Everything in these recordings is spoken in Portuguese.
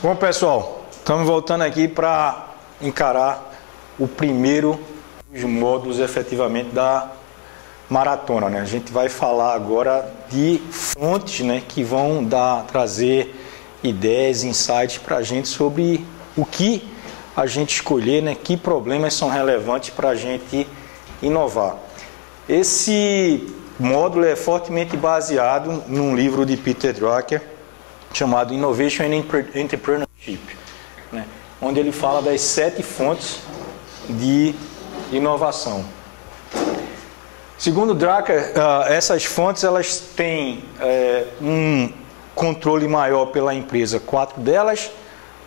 Bom, pessoal, estamos voltando aqui para encarar o primeiro dos módulos efetivamente da maratona, né? A gente vai falar agora de fontes, né, que vão trazer ideias, insights para a gente sobre o que a gente escolher, né, que problemas são relevantes para a gente inovar. Esse módulo é fortemente baseado num livro de Peter Drucker chamado Innovation and Entrepreneurship, né, onde ele fala das 7 fontes de inovação. Segundo Drucker, essas fontes elas têm um controle maior pela empresa, 4 delas,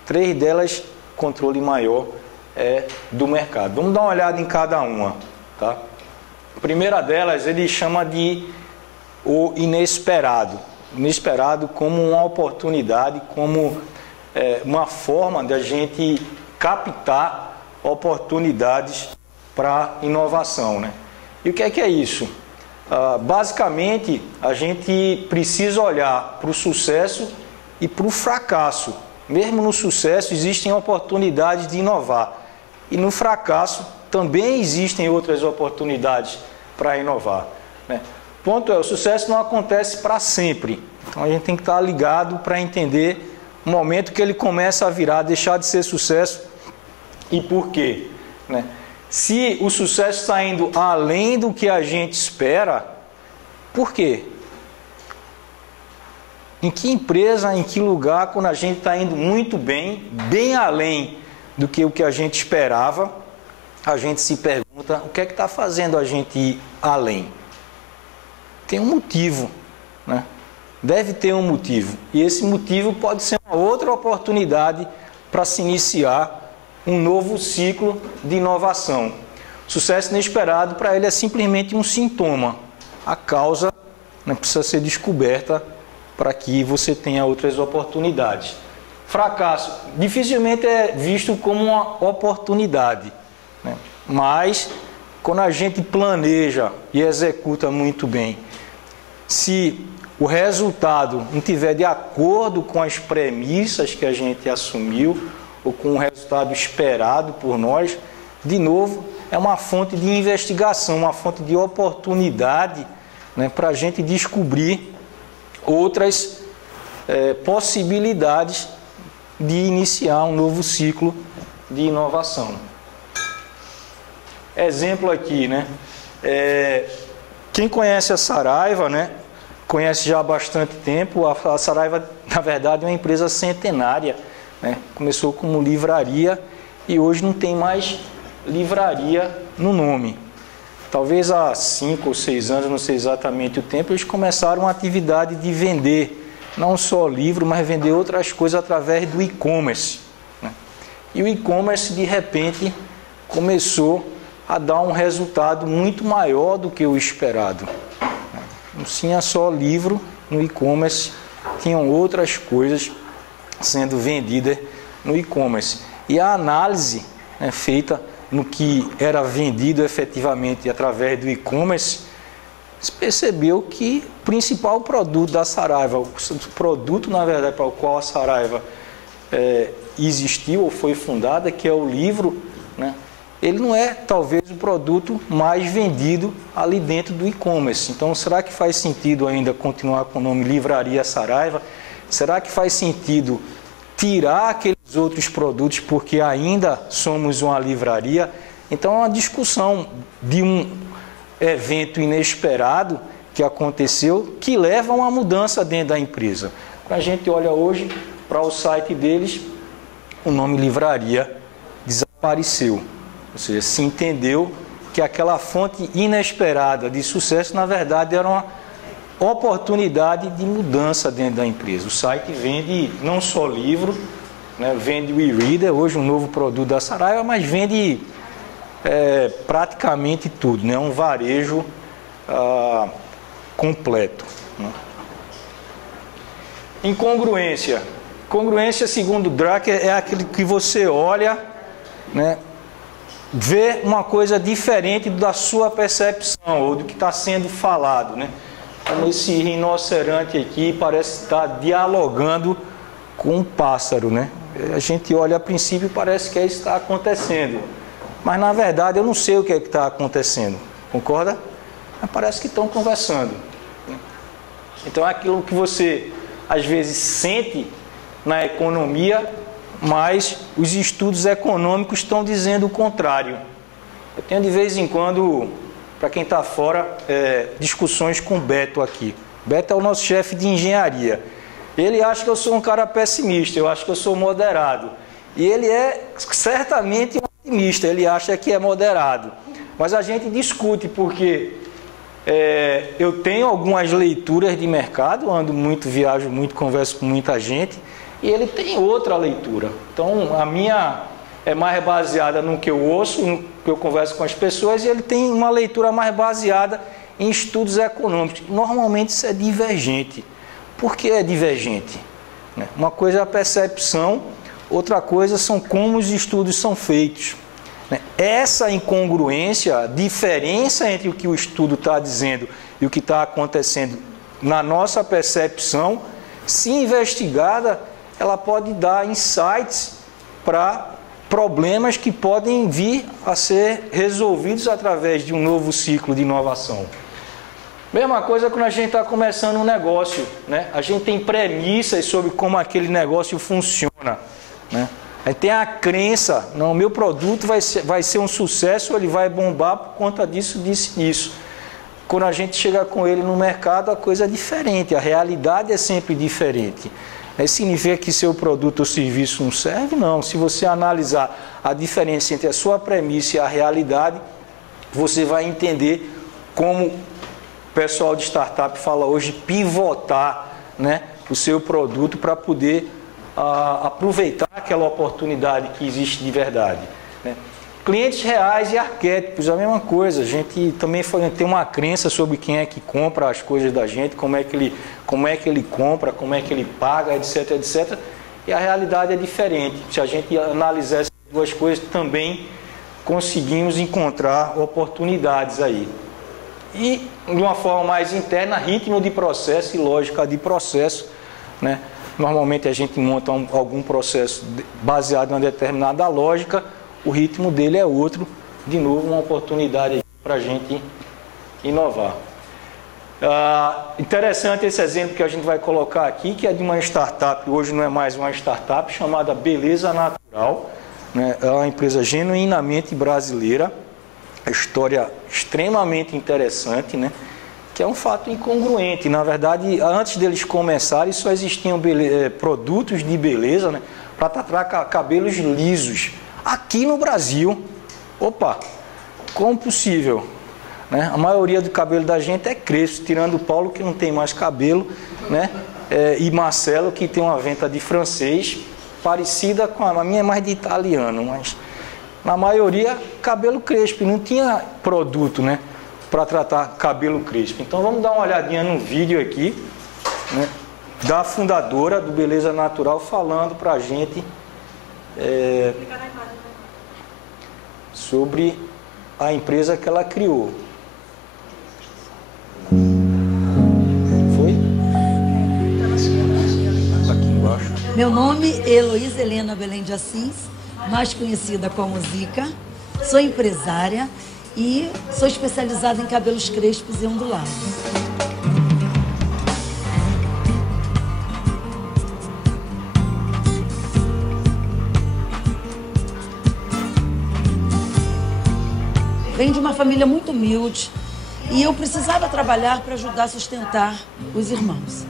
3 delas controle maior do mercado. Vamos dar uma olhada em cada uma, tá? A primeira delas ele chama de o inesperado. Inesperado como uma oportunidade, como uma forma de a gente captar oportunidades para inovação, né? E o que é isso? Basicamente, a gente precisa olhar para o sucesso e para o fracasso. Mesmo no sucesso existem oportunidades de inovar. E no fracasso também existem outras oportunidades para inovar, né? O ponto é, o sucesso não acontece para sempre. Então a gente tem que estar ligado para entender o momento que ele começa a virar, deixar de ser sucesso e por quê, né? Se o sucesso está indo além do que a gente espera, por quê? Em que empresa, em que lugar, quando a gente está indo muito bem, bem além do que o que a gente esperava, a gente se pergunta o que é que está fazendo a gente ir além? Tem um motivo, né? Deve ter um motivo. E esse motivo pode ser uma outra oportunidade para se iniciar um novo ciclo de inovação. Sucesso inesperado para ele é simplesmente um sintoma. A causa, né, precisa ser descoberta para que você tenha outras oportunidades. Fracasso dificilmente é visto como uma oportunidade, né? Mas quando a gente planeja e executa muito bem, se o resultado não estiver de acordo com as premissas que a gente assumiu ou com o resultado esperado por nós, de novo, é uma fonte de investigação, uma fonte de oportunidade, né, para a gente descobrir outras possibilidades de iniciar um novo ciclo de inovação. Exemplo aqui, né? Quem conhece a Saraiva, né, conhece já há bastante tempo. A Saraiva, na verdade, é uma empresa centenária, né? Começou como livraria e hoje não tem mais livraria no nome. Talvez há 5 ou 6 anos, não sei exatamente o tempo, eles começaram a atividade de vender não só livro, mas vender outras coisas através do e-commerce, né? E o e-commerce, de repente, começou a dar um resultado muito maior do que o esperado. Não tinha só livro no e-commerce, tinham outras coisas sendo vendidas no e-commerce. E a análise, né, feita no que era vendido efetivamente através do e-commerce, se percebeu que o principal produto da Saraiva, o produto, na verdade, para o qual a Saraiva existiu ou foi fundada, que é o livro, né, ele não é, talvez, o produto mais vendido ali dentro do e-commerce. Então, será que faz sentido ainda continuar com o nome Livraria Saraiva? Será que faz sentido tirar aqueles outros produtos porque ainda somos uma livraria? Então, é uma discussão de um evento inesperado que aconteceu, que leva a uma mudança dentro da empresa. Quando a gente olha hoje para o site deles, o nome livraria desapareceu. Ou seja, se entendeu que aquela fonte inesperada de sucesso, na verdade, era uma oportunidade de mudança dentro da empresa. O site vende não só livro, né, vende o e-reader, hoje um novo produto da Saraiva, mas vende praticamente tudo, né? Um varejo completo, né? Incongruência. Congruência, segundo Drucker, é aquele que você olha, né, vê uma coisa diferente da sua percepção ou do que está sendo falado, né? Como esse rinoceronte aqui parece estar dialogando com um pássaro, né? A gente olha a princípio e parece que é isso que está acontecendo. Mas, na verdade, eu não sei o que é que está acontecendo. Concorda? Mas parece que estão conversando. Então, é aquilo que você, às vezes, sente na economia, mas os estudos econômicos estão dizendo o contrário. Eu tenho, de vez em quando, para quem está fora, discussões com o Beto aqui. Beto é o nosso chefe de engenharia. Ele acha que eu sou um cara pessimista, eu acho que eu sou moderado. E ele é certamente um otimista, ele acha que é moderado. Mas a gente discute porque eu tenho algumas leituras de mercado, ando muito, viajo muito, converso com muita gente, e ele tem outra leitura. Então, a minha é mais baseada no que eu ouço, no que eu converso com as pessoas, e ele tem uma leitura mais baseada em estudos econômicos. Normalmente isso é divergente. Por que é divergente? Uma coisa é a percepção, outra coisa são como os estudos são feitos. Essa incongruência, a diferença entre o que o estudo está dizendo e o que está acontecendo na nossa percepção, se investigada, ela pode dar insights para problemas que podem vir a ser resolvidos através de um novo ciclo de inovação. Mesma coisa quando a gente está começando um negócio, né? A gente tem premissas sobre como aquele negócio funciona, né? A gente tem a crença, não, o meu produto vai ser um sucesso, ele vai bombar por conta disso, disso, disso. Quando a gente chega com ele no mercado, a coisa é diferente, a realidade é sempre diferente. Isso significa que seu produto ou serviço não serve? Não. Se você analisar a diferença entre a sua premissa e a realidade, você vai entender como o pessoal de startup fala hoje, pivotar, né, o seu produto para poder aproveitar aquela oportunidade que existe de verdade, né? Clientes reais e arquétipos, a mesma coisa. A gente também tem uma crença sobre quem é que compra as coisas da gente, como é que ele compra, como é que ele paga, etc, etc. E a realidade é diferente. Se a gente analisar essas duas coisas, também conseguimos encontrar oportunidades aí. E, de uma forma mais interna, ritmo de processo e lógica de processo, né? Normalmente a gente monta algum processo baseado em uma determinada lógica, o ritmo dele é outro. De novo, uma oportunidade para a gente inovar. Interessante esse exemplo que a gente vai colocar aqui, que é de uma startup, hoje não é mais uma startup, chamada Beleza Natural, né? É uma empresa genuinamente brasileira, a história extremamente interessante, né? Que é um fato incongruente. Na verdade, antes deles começarem, só existiam produtos de beleza, né, para tratar cabelos lisos. Aqui no Brasil, opa, como possível? Né? A maioria do cabelo da gente é crespo, tirando o Paulo, que não tem mais cabelo, né? E Marcelo, que tem uma venta de francês, parecida com a minha, é mais de italiano, mas na maioria, cabelo crespo. Não tinha produto, né, para tratar cabelo crespo. Então vamos dar uma olhadinha no vídeo aqui, né, da fundadora do Beleza Natural falando para a gente sobre a empresa que ela criou. Foi? Aqui embaixo. Meu nome é Heloísa Helena Belém de Assis, mais conhecida como Zica. Sou empresária e sou especializada em cabelos crespos e ondulados. Venho de uma família muito humilde e eu precisava trabalhar para ajudar a sustentar os irmãos.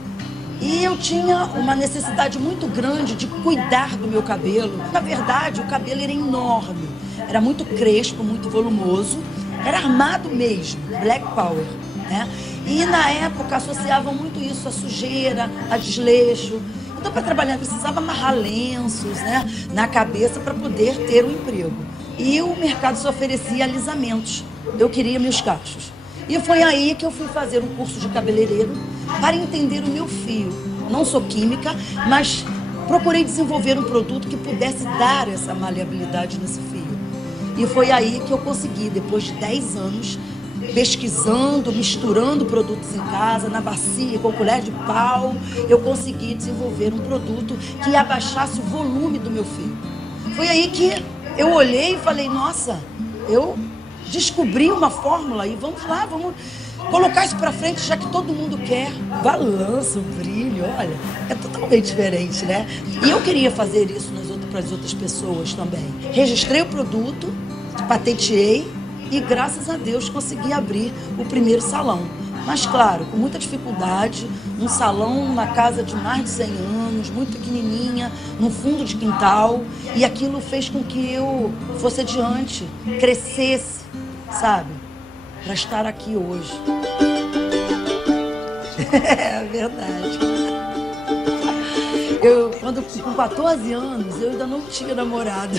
E eu tinha uma necessidade muito grande de cuidar do meu cabelo. Na verdade, o cabelo era enorme, era muito crespo, muito volumoso, era armado mesmo, Black Power, né? E na época associavam muito isso a sujeira, a desleixo. Então, para trabalhar, eu precisava amarrar lenços, né, na cabeça para poder ter um emprego. E o mercado só oferecia alisamentos. Eu queria meus cachos. E foi aí que eu fui fazer um curso de cabeleireiro para entender o meu fio. Não sou química, mas procurei desenvolver um produto que pudesse dar essa maleabilidade nesse fio. E foi aí que eu consegui, depois de 10 anos, pesquisando, misturando produtos em casa, na bacia, com colher de pau, eu consegui desenvolver um produto que abaixasse o volume do meu fígado. Foi aí que eu olhei e falei, nossa, eu descobri uma fórmula e vamos lá, vamos colocar isso para frente, já que todo mundo quer. Balança, o brilho, olha, é totalmente diferente, né? E eu queria fazer isso para as outras pessoas também. Registrei o produto, patenteei e, graças a Deus, consegui abrir o primeiro salão. Mas, claro, com muita dificuldade, um salão na casa de mais de 100 anos, muito pequenininha, no fundo de quintal, e aquilo fez com que eu fosse adiante, crescesse, sabe? Para estar aqui hoje. É verdade. Com 14 anos, eu ainda não tinha namorado.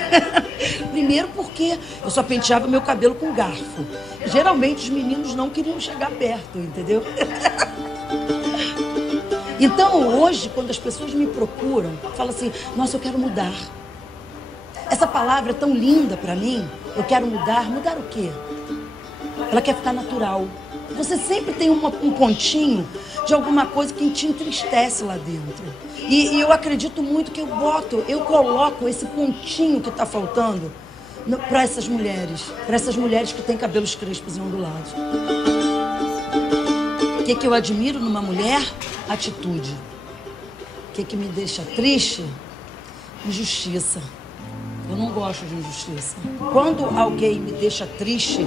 Primeiro porque eu só penteava meu cabelo com garfo. Geralmente os meninos não queriam chegar perto, entendeu? Então hoje, quando as pessoas me procuram, falam assim, nossa, eu quero mudar. Essa palavra é tão linda para mim, eu quero mudar. Mudar o quê? Ela quer ficar natural. Você sempre tem um pontinho de alguma coisa que te entristece lá dentro. E eu acredito muito que eu coloco esse pontinho que está faltando para essas mulheres que têm cabelos crespos e ondulados. O que eu admiro numa mulher? Atitude. O que me deixa triste? Injustiça. Eu não gosto de injustiça. Quando alguém me deixa triste,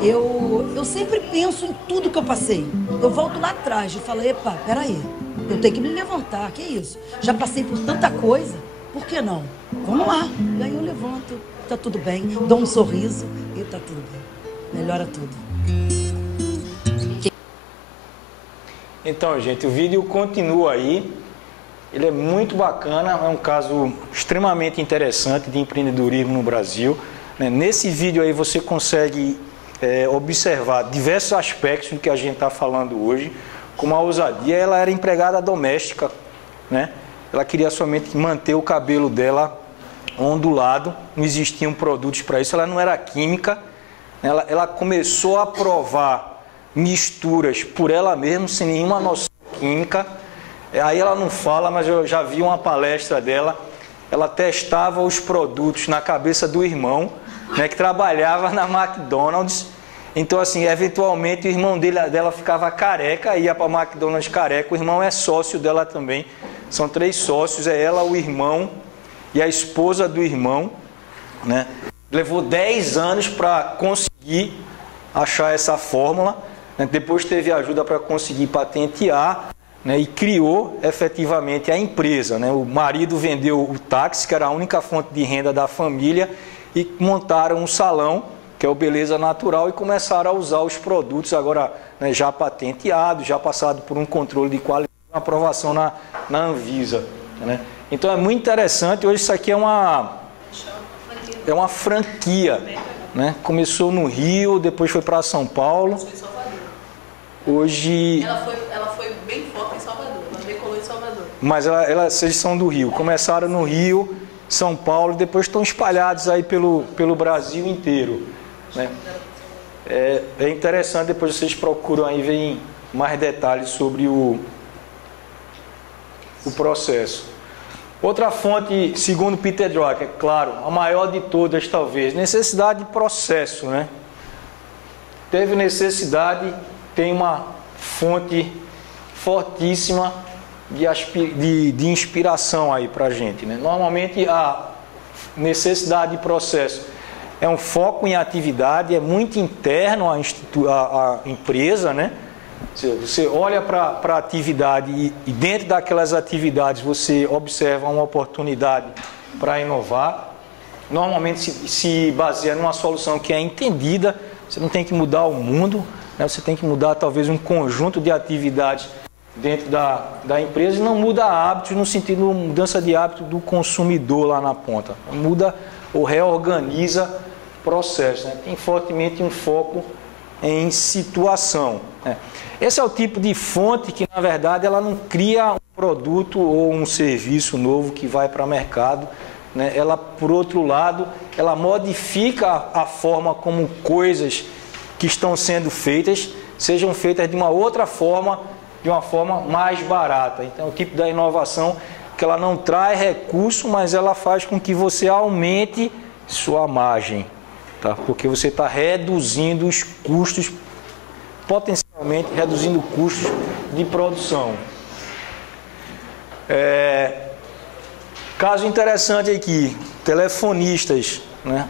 eu sempre penso em tudo que eu passei. Eu volto lá atrás e falo, epa, peraí, eu tenho que me levantar, que isso? Já passei por tanta coisa, por que não? Vamos lá. E aí eu levanto, tá tudo bem, dou um sorriso e tá tudo bem. Melhora tudo. Então, gente, o vídeo continua aí. Ele é muito bacana, é um caso extremamente interessante de empreendedorismo no Brasil. Nesse vídeo aí você consegue observar diversos aspectos do que a gente está falando hoje, como a ousadia. Ela era empregada doméstica, né? Ela queria somente manter o cabelo dela ondulado, não existiam produtos para isso, ela não era química. Ela começou a provar misturas por ela mesma, sem nenhuma noção química. Aí ela não fala, mas eu já vi uma palestra dela, ela testava os produtos na cabeça do irmão, né, que trabalhava na McDonald's. Então, assim, eventualmente o irmão dela ficava careca, ia para a McDonald's careca, o irmão é sócio dela também. São 3 sócios, é ela, o irmão e a esposa do irmão, né? Levou 10 anos para conseguir achar essa fórmula, né? Depois teve ajuda para conseguir patentear, né, e criou efetivamente a empresa, né? O marido vendeu o táxi, que era a única fonte de renda da família, e montaram um salão, que é o Beleza Natural, e começaram a usar os produtos agora, né, já patenteados, já passado por um controle de qualidade, uma aprovação na Anvisa, né? Então é muito interessante. Hoje isso aqui é uma franquia, né? Começou no Rio, depois foi para São Paulo. Hoje ela foi bem forte em Salvador, ela decolou em Salvador. Mas vocês são do Rio, começaram no Rio, São Paulo, depois estão espalhados aí pelo Brasil inteiro, né? É interessante, depois vocês procuram aí ver mais detalhes sobre o processo. Outra fonte, segundo Peter Drucker, é claro, a maior de todas talvez, necessidade de processo, né? Teve necessidade, tem uma fonte fortíssima de inspiração aí para a gente, né? Normalmente a necessidade de processo é um foco em atividade, é muito interno à empresa, né? Você olha para a atividade e dentro daquelas atividades você observa uma oportunidade para inovar. Normalmente se baseia numa solução que é entendida. Você não tem que mudar o mundo, né? Você tem que mudar talvez um conjunto de atividades dentro da empresa, e não muda hábitos no sentido de mudança de hábito do consumidor lá na ponta. Muda ou reorganiza processo, né? Tem fortemente um foco em situação, né? Esse é o tipo de fonte que, na verdade, ela não cria um produto ou um serviço novo que vai para o mercado, né? Ela, por outro lado, ela modifica a forma como coisas que estão sendo feitas sejam feitas de uma outra forma, de uma forma mais barata. Então, o tipo da inovação que ela não traz recurso, mas ela faz com que você aumente sua margem, tá? Porque você está reduzindo os custos, potencialmente reduzindo custos de produção. Caso interessante aqui, telefonistas, né?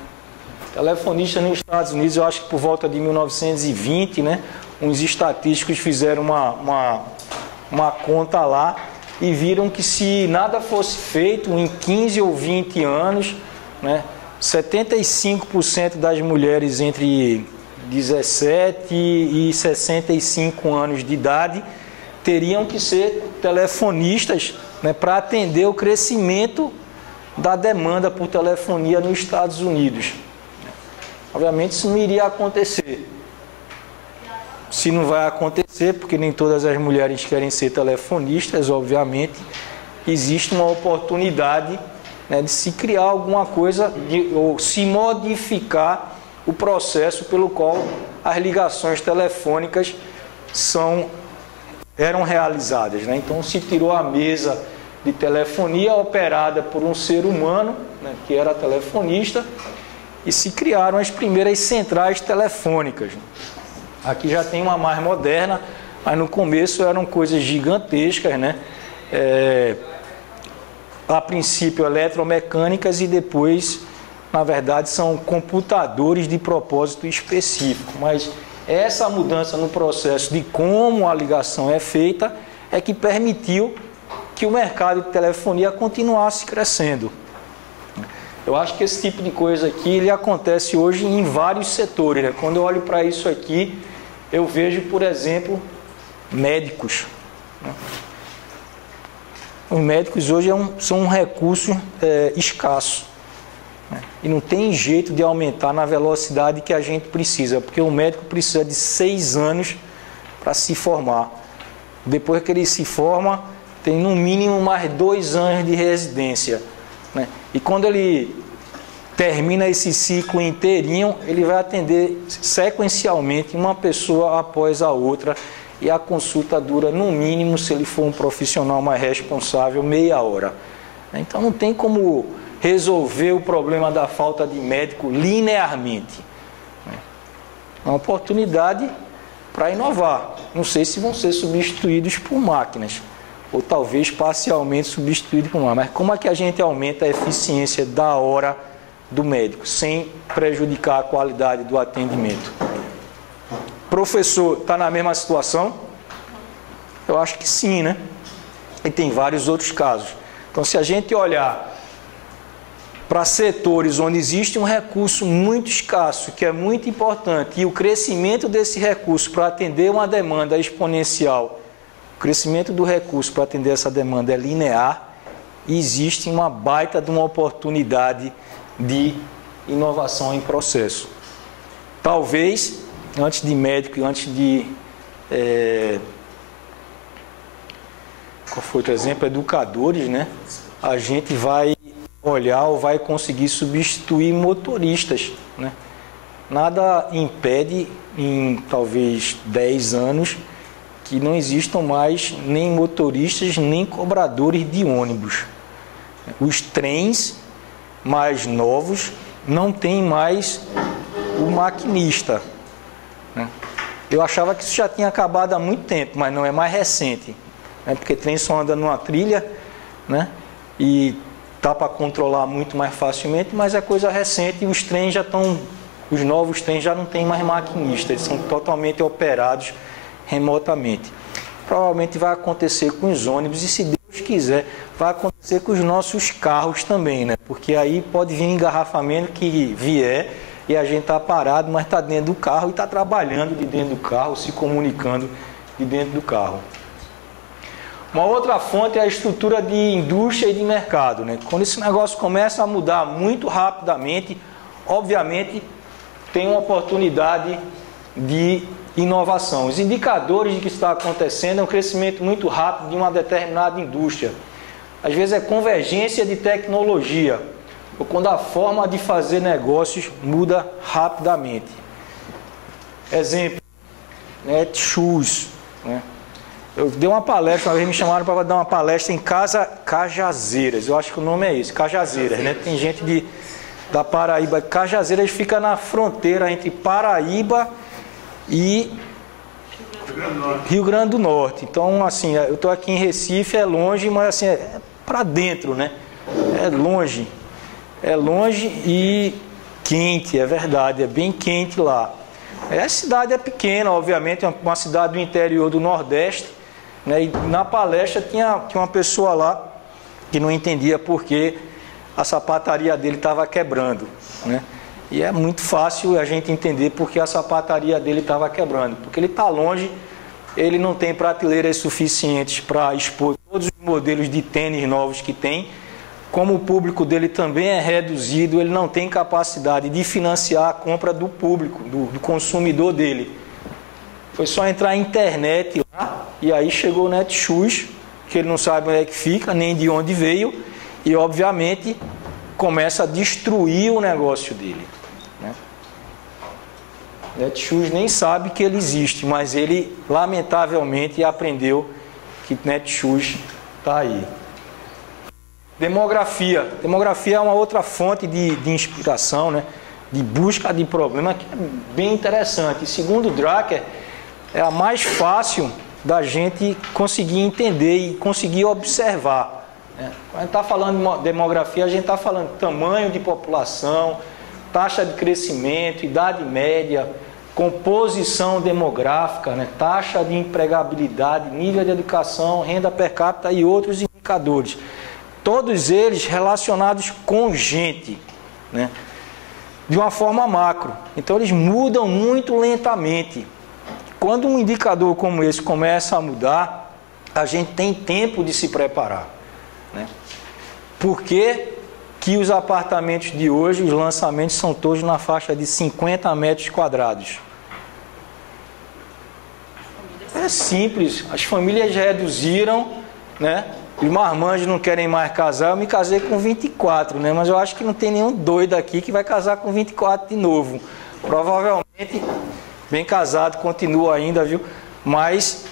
Telefonistas nos Estados Unidos, eu acho que por volta de 1920, né? Uns estatísticos fizeram uma conta lá e viram que se nada fosse feito em 15 ou 20 anos, né? 75% das mulheres entre 17 e 65 anos de idade teriam que ser telefonistas, né, para atender o crescimento da demanda por telefonia nos Estados Unidos. Obviamente isso não iria acontecer. Se não vai acontecer, porque nem todas as mulheres querem ser telefonistas, obviamente, existe uma oportunidade, né, de se criar alguma coisa, ou se modificar o processo pelo qual as ligações telefônicas eram realizadas, né? Então se tirou a mesa de telefonia operada por um ser humano, né, que era telefonista, e se criaram as primeiras centrais telefônicas. Aqui já tem uma mais moderna, mas no começo eram coisas gigantescas, né? A princípio eletromecânicas e depois, na verdade, são computadores de propósito específico. Mas essa mudança no processo de como a ligação é feita é que permitiu que o mercado de telefonia continuasse crescendo. Eu acho que esse tipo de coisa aqui ele acontece hoje em vários setores, né? Quando eu olho para isso aqui, eu vejo, por exemplo, médicos, né? Os médicos hoje são um recurso escasso, né? E não tem jeito de aumentar na velocidade que a gente precisa, porque o médico precisa de 6 anos para se formar. Depois que ele se forma, tem no mínimo mais 2 anos de residência, né? E quando ele termina esse ciclo inteirinho, ele vai atender sequencialmente uma pessoa após a outra, e a consulta dura no mínimo, se ele for um profissional mais responsável, meia hora. Então não tem como resolver o problema da falta de médico linearmente. É uma oportunidade para inovar. Não sei se vão ser substituídos por máquinas, ou talvez parcialmente substituídos por máquinas. Mas como é que a gente aumenta a eficiência da hora do médico, sem prejudicar a qualidade do atendimento? Professor está na mesma situação? Eu acho que sim, né? E tem vários outros casos. Então, se a gente olhar para setores onde existe um recurso muito escasso, que é muito importante, e o crescimento desse recurso para atender uma demanda exponencial, o crescimento do recurso para atender essa demanda é linear, e existe uma baita de uma oportunidade de inovação em processo. Talvez, antes de médico e antes de... qual foi outro exemplo? Educadores, né? A gente vai olhar ou vai conseguir substituir motoristas, né? Nada impede, em talvez 10 anos, que não existam mais nem motoristas, nem cobradores de ônibus. Os trens mais novos não têm mais o maquinista, né? Eu achava que isso já tinha acabado há muito tempo, mas não, é mais recente, né? Porque trem só anda numa trilha, né? E dá para controlar muito mais facilmente, mas é coisa recente e os trens já estão, os novos trens já não tem mais maquinista, eles são totalmente operados remotamente. Provavelmente vai acontecer com os ônibus e, se Deus quiser, vai acontecer com os nossos carros também, né? Porque aí pode vir engarrafamento que vier e a gente está parado, mas está dentro do carro e está trabalhando de dentro do carro, se comunicando de dentro do carro. Uma outra fonte é a estrutura de indústria e de mercado, né? Quando esse negócio começa a mudar muito rapidamente, obviamente tem uma oportunidade de inovação. Os indicadores de que está acontecendo é um crescimento muito rápido de uma determinada indústria. Às vezes é convergência de tecnologia, ou quando a forma de fazer negócios muda rapidamente. Exemplo, Netshoes, né? Eu dei uma palestra, uma vez me chamaram para dar uma palestra em Cajazeiras, eu acho que o nome é esse, Cajazeiras, né? Tem gente da Paraíba. Cajazeiras fica na fronteira entre Paraíba e Rio Grande do Norte. Então, assim, eu estou aqui em Recife, é longe, mas assim, é para dentro, né? É longe e quente, é verdade, é bem quente lá. A cidade é pequena, obviamente, é uma cidade do interior do Nordeste, né? E na palestra tinha uma pessoa lá que não entendia por que a sapataria dele estava quebrando, né? E é muito fácil a gente entender por que a sapataria dele estava quebrando, porque ele está longe, ele não tem prateleiras suficientes para expor todos os modelos de tênis novos que tem. Como o público dele também é reduzido, ele não tem capacidade de financiar a compra do público, do consumidor dele. Foi só entrar na internet lá, e aí chegou o Netshoes, que ele não sabe onde é que fica, nem de onde veio, e obviamente começa a destruir o negócio dele, né? Netshoes nem sabe que ele existe, mas ele lamentavelmente aprendeu que Netshoes está aí. Demografia. Demografia é uma outra fonte de inspiração, né? De busca de problema, que é bem interessante. E segundo o Drucker, é a mais fácil da gente conseguir entender e conseguir observar, né? Quando a gente está falando de demografia, a gente está falando de tamanho de população, taxa de crescimento, idade média, composição demográfica, né? Taxa de empregabilidade, nível de educação, renda per capita e outros indicadores. Todos eles relacionados com gente, né? De uma forma macro. Então eles mudam muito lentamente. Quando um indicador como esse começa a mudar, a gente tem tempo de se preparar, né? Por que que os apartamentos de hoje, os lançamentos são todos na faixa de 50 metros quadrados? É simples, as famílias reduziram, né? Os marmanjos não querem mais casar. Eu me casei com 24, né? Mas eu acho que não tem nenhum doido aqui que vai casar com 24 de novo. Provavelmente, bem casado, continua ainda, viu? Mas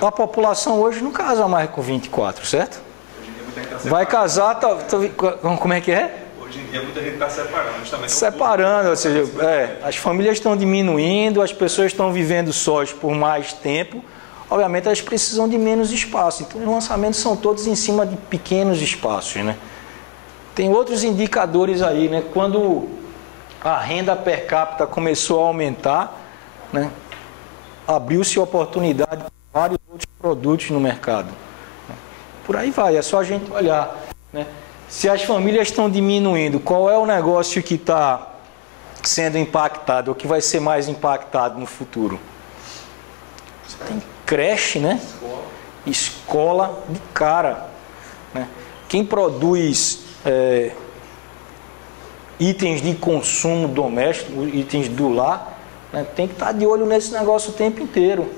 a população hoje não casa mais com 24, certo? Vai casar, como é que é? Hoje em dia muita gente está separando, justamente. Separando, ou seja, as famílias estão diminuindo, as pessoas estão vivendo sós por mais tempo. Obviamente elas precisam de menos espaço, então os lançamentos são todos em cima de pequenos espaços, né? Tem outros indicadores aí, né? Quando a renda per capita começou a aumentar, né? Abriu-se oportunidade para vários outros produtos no mercado. Por aí vai, é só a gente olhar, né? Se as famílias estão diminuindo, qual é o negócio que está sendo impactado, ou que vai ser mais impactado no futuro? Você tem creche, né? Escola de cara, né? Quem produz itens de consumo doméstico, itens do lar, né? Tem que estar de olho nesse negócio o tempo inteiro.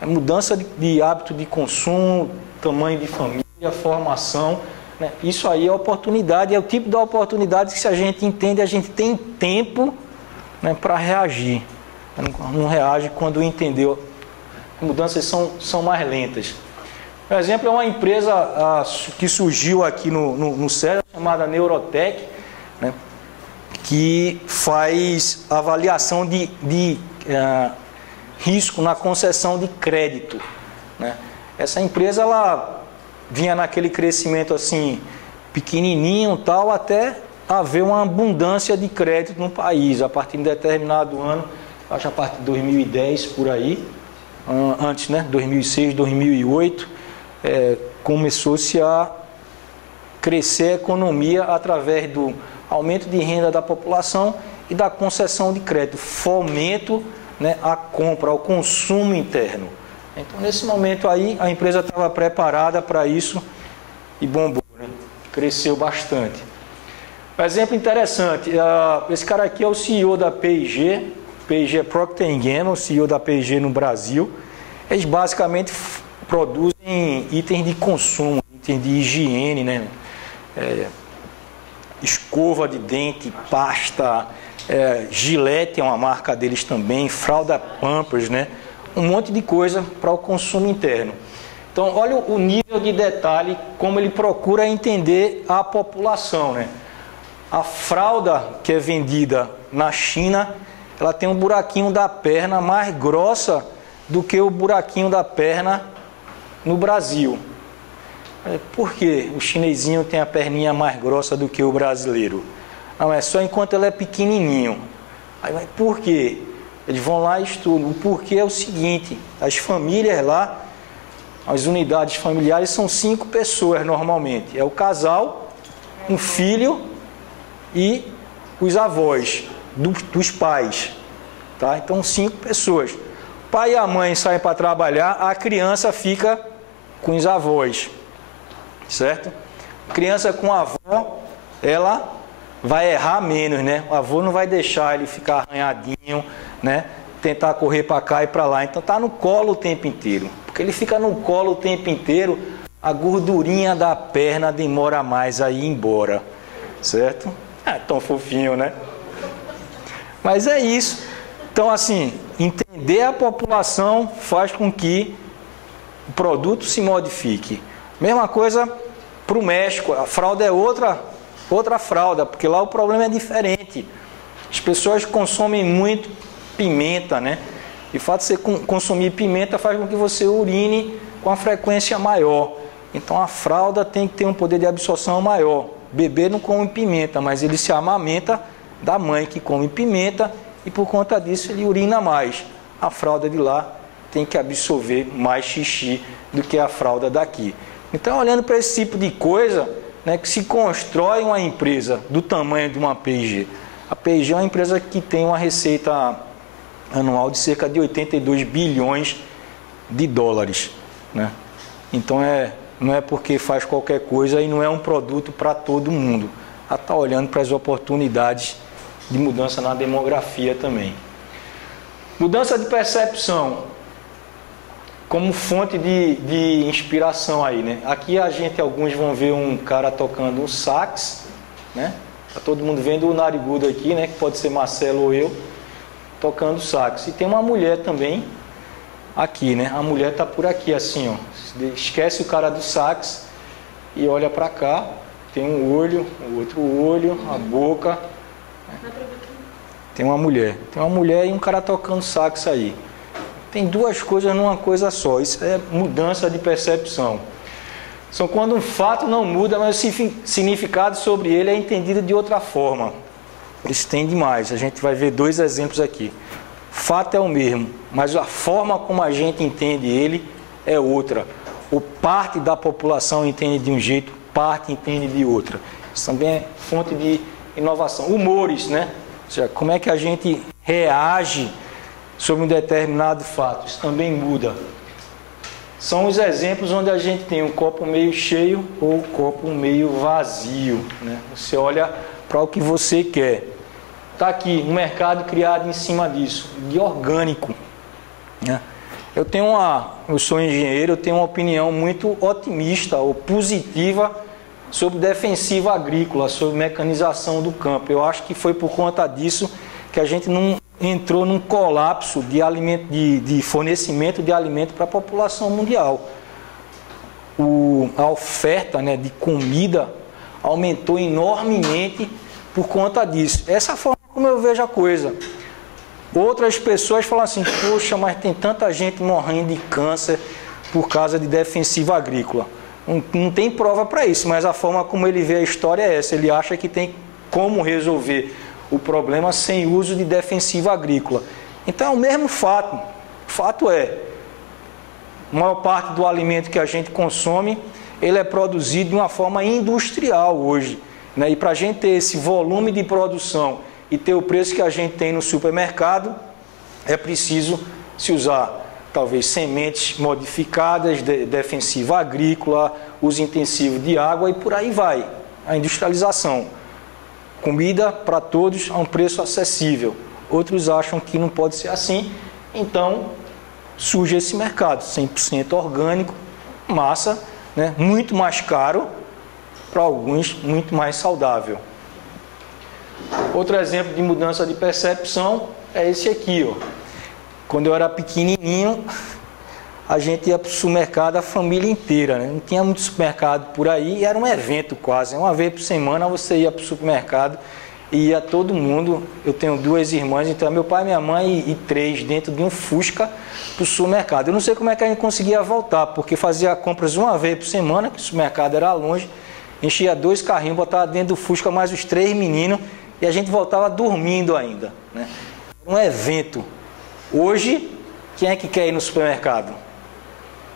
É mudança de hábito de consumo, tamanho de família, formação, né? Isso aí é oportunidade, é o tipo de oportunidade que, se a gente entende, a gente tem tempo, né, para reagir. Não reage quando entendeu. Mudanças são mais lentas. Por exemplo, é uma empresa que surgiu aqui no Cérebro, chamada Neurotech, né, que faz avaliação de risco na concessão de crédito, né? Essa empresa, ela vinha naquele crescimento assim, pequenininho tal, até haver uma abundância de crédito no país, a partir de determinado ano, acho a partir de 2010, por aí. Antes, né, 2006, 2008, começou-se a crescer a economia através do aumento de renda da população e da concessão de crédito, fomento, né, à compra, ao consumo interno. Então, nesse momento aí, a empresa estava preparada para isso e bombou, né? Cresceu bastante. Um exemplo interessante, esse cara aqui é o CEO da P&G, P&G é Procter & Gamble, CEO da P&G no Brasil. Eles basicamente produzem itens de consumo, itens de higiene, né? Escova de dente, pasta, Gillette é uma marca deles também, fralda Pampers, né? Um monte de coisa para o consumo interno. Então, olha o nível de detalhe, como ele procura entender a população, né? A fralda que é vendida na China, ela tem um buraquinho da perna mais grossa do que o buraquinho da perna no Brasil. Por que o chinesinho tem a perninha mais grossa do que o brasileiro? Não, é só enquanto ele é pequenininho. Aí, por quê? Eles vão lá e estudam. O porquê é o seguinte, as famílias lá, as unidades familiares são 5 pessoas normalmente. É o casal, um filho e os avós dos pais. Tá? Então 5 pessoas. O pai e a mãe saem para trabalhar, a criança fica com os avós. Certo? A criança com a avó, ela vai errar menos, né? O avô não vai deixar ele ficar arranhadinho, né? Tentar correr para cá e para lá. Então tá no colo o tempo inteiro. Porque ele fica no colo o tempo inteiro, a gordurinha da perna demora mais a ir embora. Certo? É tão fofinho, né? Mas é isso. Então, assim, entender a população faz com que o produto se modifique. Mesma coisa para o México. A fralda é outra fralda, porque lá o problema é diferente. As pessoas consomem muito pimenta, né? E o fato de você consumir pimenta faz com que você urine com a frequência maior. Então a fralda tem que ter um poder de absorção maior. O bebê não come pimenta, mas ele se amamenta da mãe que come pimenta e por conta disso ele urina mais. A fralda de lá tem que absorver mais xixi do que a fralda daqui. Então, olhando para esse tipo de coisa, né, que se constrói uma empresa do tamanho de uma P&G. A P&G é uma empresa que tem uma receita anual de cerca de 82 bilhões de dólares. Né? Então, não é porque faz qualquer coisa e não é um produto para todo mundo. Ela está olhando para as oportunidades de mudança na demografia também. Mudança de percepção como fonte de inspiração aí, né? Aqui alguns vão ver um cara tocando um sax, né? Tá todo mundo vendo o narigudo aqui, né? Que pode ser Marcelo ou eu, tocando sax. E tem uma mulher também aqui, né? A mulher tá por aqui assim, ó. Esquece o cara do sax e olha para cá. Tem um olho, o outro olho, a boca. Tem uma mulher e um cara tocando sax aí. Tem 2 coisas numa coisa só. Isso é mudança de percepção. São quando um fato não muda, mas o significado sobre ele é entendido de outra forma. Isso tem demais. A gente vai ver 2 exemplos aqui. O fato é o mesmo, mas a forma como a gente entende ele é outra. Ou parte da população entende de um jeito, parte entende de outra. Isso também é fonte de inovação. Humores, né? Ou seja, como é que a gente reage sobre um determinado fato, isso também muda. São os exemplos onde a gente tem um copo meio cheio ou um copo meio vazio. Né? Você olha para o que você quer. Está aqui, um mercado criado em cima disso, de orgânico. Né? Eu sou engenheiro, eu tenho uma opinião muito otimista ou positiva sobre defensiva agrícola, sobre mecanização do campo. Eu acho que foi por conta disso que a gente não entrou num colapso de fornecimento de alimento para a população mundial. A oferta, né, de comida aumentou enormemente por conta disso. Essa é a forma como eu vejo a coisa. Outras pessoas falam assim, poxa, mas tem tanta gente morrendo de câncer por causa de defensiva agrícola. Não tem prova para isso, mas a forma como ele vê a história é essa. Ele acha que tem como resolver o problema sem uso de defensiva agrícola. Então é o mesmo fato. O fato é, a maior parte do alimento que a gente consome, ele é produzido de uma forma industrial hoje. Né? E para a gente ter esse volume de produção e ter o preço que a gente tem no supermercado, é preciso se usar talvez sementes modificadas, defensiva agrícola, uso intensivo de água e por aí vai. A industrialização. Comida para todos a um preço acessível. Outros acham que não pode ser assim, então surge esse mercado 100% orgânico, massa, né? Muito mais caro, para alguns muito mais saudável. Outro exemplo de mudança de percepção é esse aqui, ó. Quando eu era pequenininho, a gente ia para o supermercado a família inteira, né? Não tinha muito supermercado por aí e era um evento quase. Uma vez por semana você ia para o supermercado e ia todo mundo. Eu tenho 2 irmãs, então meu pai, minha mãe e 3 dentro de um Fusca para o supermercado. Eu não sei como é que a gente conseguia voltar, porque fazia compras uma vez por semana, que o supermercado era longe, enchia 2 carrinhos, botava dentro do Fusca mais os 3 meninos e a gente voltava dormindo ainda, né? Um evento. Hoje, quem é que quer ir no supermercado?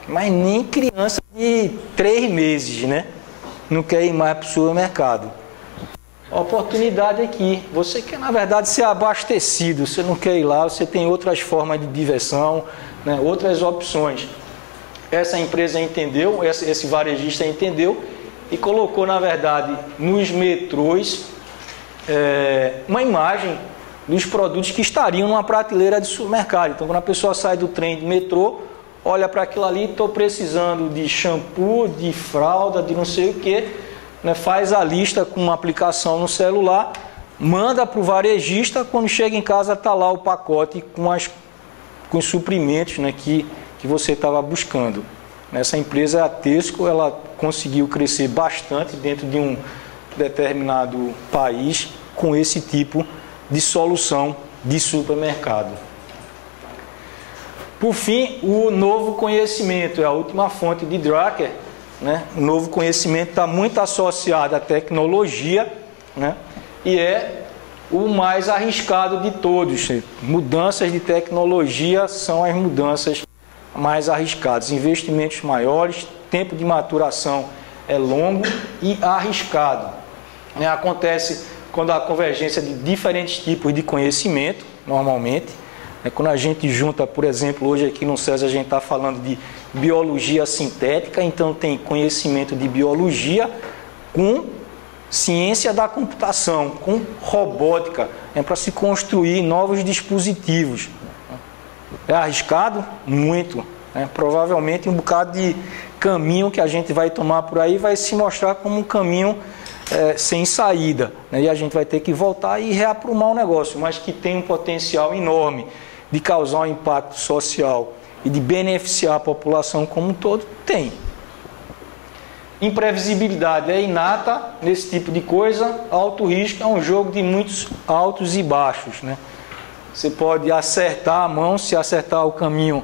Mas nem criança de 3 meses, né? Não quer ir mais para o supermercado. A oportunidade aqui. Você quer, na verdade, ser abastecido. Você não quer ir lá, você tem outras formas de diversão, né? Outras opções. Essa empresa entendeu, esse varejista entendeu e colocou, na verdade, nos metrôs uma imagem dos produtos que estariam numa prateleira de supermercado. Então, quando a pessoa sai do trem do metrô, olha para aquilo ali, estou precisando de shampoo, de fralda, de não sei o que, né? Faz a lista com uma aplicação no celular, manda para o varejista, quando chega em casa está lá o pacote com os suprimentos, né, que você estava buscando. Essa empresa, a Tesco, ela conseguiu crescer bastante dentro de um determinado país com esse tipo de solução de supermercado. Por fim, o novo conhecimento é a última fonte de Drucker, né? O novo conhecimento está muito associado à tecnologia, né? E é o mais arriscado de todos. Mudanças de tecnologia são as mudanças mais arriscadas. Investimentos maiores, tempo de maturação é longo e arriscado. Acontece quando há convergência de diferentes tipos de conhecimento, normalmente. Quando a gente junta, por exemplo, hoje aqui no César a gente está falando de biologia sintética, então tem conhecimento de biologia com ciência da computação, com robótica, para se construir novos dispositivos. É arriscado? Muito. Provavelmente um bocado de caminho que a gente vai tomar por aí vai se mostrar como um caminho sem saída, né? E a gente vai ter que voltar e reaprumar o negócio, mas que tem um potencial enorme de causar um impacto social e de beneficiar a população como um todo, tem. Imprevisibilidade é inata nesse tipo de coisa. Alto risco é um jogo de muitos altos e baixos, né? Você pode acertar a mão, se acertar o caminho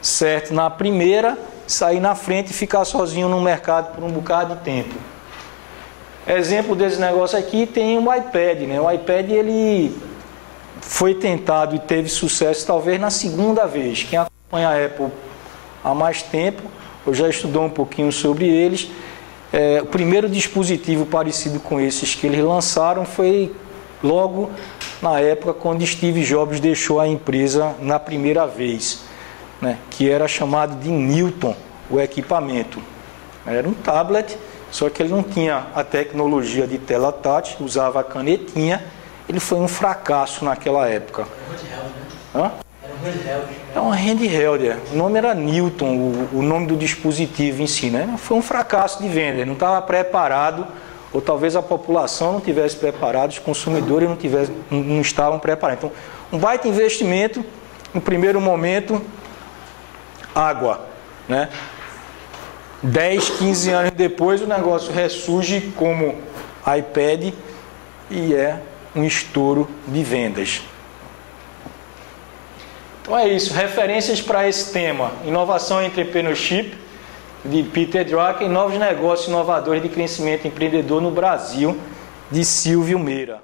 certo na primeira, sair na frente e ficar sozinho no mercado por um bocado de tempo. Exemplo desse negócio aqui tem o iPad, né? O iPad ele foi tentado e teve sucesso talvez na segunda vez. Quem acompanha a Apple há mais tempo, eu já estudou um pouquinho sobre eles. O primeiro dispositivo parecido com esses que eles lançaram foi logo na época quando Steve Jobs deixou a empresa na primeira vez, né? Que era chamado de Newton, o equipamento. Era um tablet, só que ele não tinha a tecnologia de tela tátil, usava a canetinha. Ele foi um fracasso naquela época. Era um handheld. O nome era Newton, o nome do dispositivo em si, né? Foi um fracasso de venda, ele não estava preparado, ou talvez a população não tivesse preparado, os consumidores não estavam preparados. Então, um baita investimento, no primeiro momento, água, né? 10, 15 anos depois, o negócio ressurge como iPad e é um estouro de vendas. Então é isso, referências para esse tema: inovação e entrepreneurship, de Peter Drucker, e novos negócios inovadores de crescimento empreendedor no Brasil, de Silvio Meira.